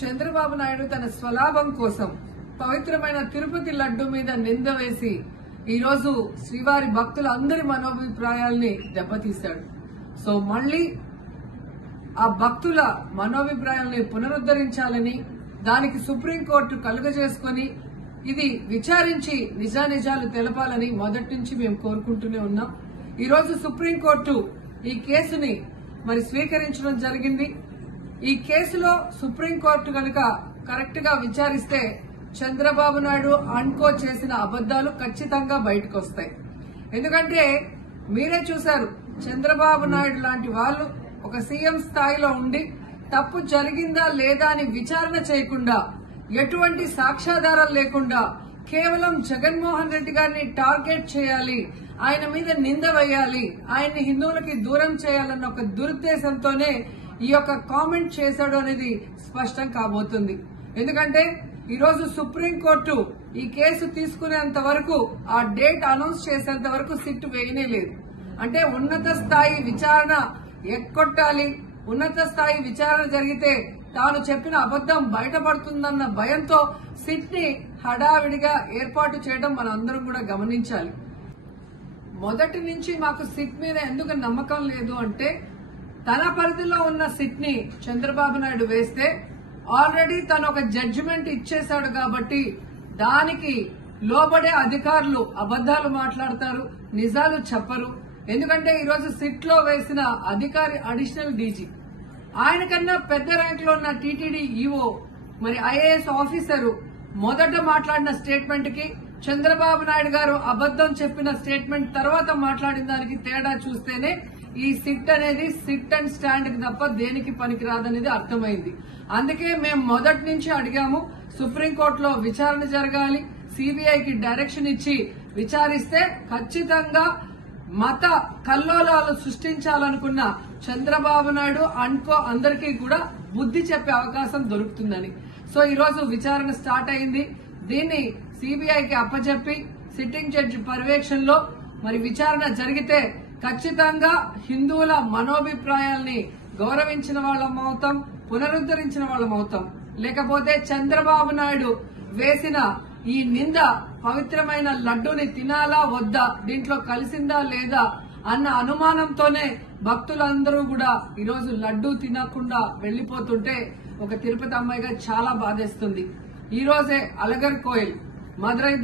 చంద్రబాబు నాయుడు తన స్వలాభం కోసం పవిత్రమైన తిరుపతి లడ్డు మీద నింద వేసి ఈ రోజు శ్రీవారి భక్తులందరి మనోభిప్రాయాల్ని దెబ్బతీశాడు. సో మళ్లీ ఆ భక్తుల మనోభిప్రాయాల్ని పునరుద్దరించాలని, దానికి సుప్రీంకోర్టు కలుగజేసుకుని ఇది విచారించి నిజానిజాలు తెలపాలని మొదటి నుంచి మేము కోరుకుంటూనే ఉన్నాం. ఈ రోజు సుప్రీంకోర్టు ఈ కేసుని స్వీకరించడం జరిగింది. ఈ కేసులో సుప్రీంకోర్టు కనుక కరెక్ట్ గా విచారిస్తే చంద్రబాబు నాయుడు అన్కో చేసిన అబద్దాలు ఖచ్చితంగా బయటకు వస్తాయి. ఎందుకంటే మీరే చూశారు, చంద్రబాబు నాయుడు లాంటి వాళ్ళు ఒక సీఎం స్థాయిలో ఉండి తప్పు జరిగిందా లేదా అని విచారణ చేయకుండా, ఎటువంటి సాక్ష్యాధారాలు లేకుండా కేవలం జగన్మోహన్ రెడ్డి గారిని టార్గెట్ చేయాలి, ఆయన మీద నింద వేయాలి, ఆయన్ని హిందువులకి దూరం చేయాలన్న ఒక దురుద్దేశంతోనే ఈ యొక్క కామెంట్ చేశాడు అనేది స్పష్టం కాబోతుంది. ఎందుకంటే ఈ రోజు సుప్రీంకోర్టు ఈ కేసు తీసుకునేంత వరకు, ఆ డేట్ అనౌన్స్ చేసేంత వరకు సిట్ వేయనే లేదు. అంటే ఉన్నత స్థాయి విచారణ ఎక్కొట్టాలి, ఉన్నత స్థాయి విచారణ జరిగితే తాను చెప్పిన అబద్దం బయటపడుతుందన్న భయంతో సిట్ ని హడావిడిగా ఏర్పాటు చేయడం మనం అందరం కూడా గమనించాలి. మొదటి నుంచి మాకు సిట్ మీద ఎందుకు నమ్మకం లేదు అంటే, తన పరిధిలో ఉన్న సిట్ ని చంద్రబాబు నాయుడు వేస్తే ఆల్రెడీ తను ఒక జడ్జిమెంట్ ఇచ్చేశాడు కాబట్టి దానికి లోబడే అధికారులు అబద్దాలు మాట్లాడతారు, నిజాలు చెప్పరు. ఎందుకంటే ఈరోజు సిట్ లో వేసిన అధికారి అడిషనల్ డీజీ, ఆయన కన్నా పెద్ద ర్యాంక్ లో ఉన్న టీటీడీ ఈఓ, ఐఏఎస్ ఆఫీసరు మొదట మాట్లాడిన స్టేట్మెంట్ కి చంద్రబాబు నాయుడు గారు అబద్దం చెప్పిన స్టేట్మెంట్ తర్వాత మాట్లాడిన దానికి తేడా చూస్తేనే ఈ సిట్ అనేది సిట్ అండ్ స్టాండ్ కి తప్ప దేనికి పనికిరాదనేది అర్థమైంది. అందుకే మేము మొదటి నుంచి అడిగాము, సుప్రీంకోర్టులో విచారణ జరగాలి, సిబిఐకి డైరెక్షన్ ఇచ్చి విచారిస్తే ఖచ్చితంగా మత కల్లోలాలు సృష్టించాలనుకున్న చంద్రబాబు నాయుడు అన్కో అందరికీ కూడా బుద్ధి చెప్పే అవకాశం దొరుకుతుందని. సో ఈ రోజు విచారణ స్టార్ట్ అయింది. దీన్ని సిబిఐకి అప్పచెప్పి సిట్టింగ్ జడ్జి పర్యవేక్షణలో విచారణ జరిగితే ఖచ్చితంగా హిందువుల మనోభిప్రాయాల్ని గౌరవించిన వాళ్ళమవుతాం, పునరుద్దరించిన వాళ్ళమవుతాం. లేకపోతే చంద్రబాబు నాయుడు వేసిన ఈ నింద పవిత్రమైన లడ్డూని తినాలా వద్దా, దీంట్లో కలిసిందా లేదా అన్న అనుమానంతోనే భక్తులందరూ కూడా ఈరోజు లడ్డూ తినకుండా వెళ్లిపోతుంటే ఒక తిరుపతి అమ్మాయిగా చాలా బాధేస్తుంది. ఈ రోజే అలగర్ కోయిల్ మదురై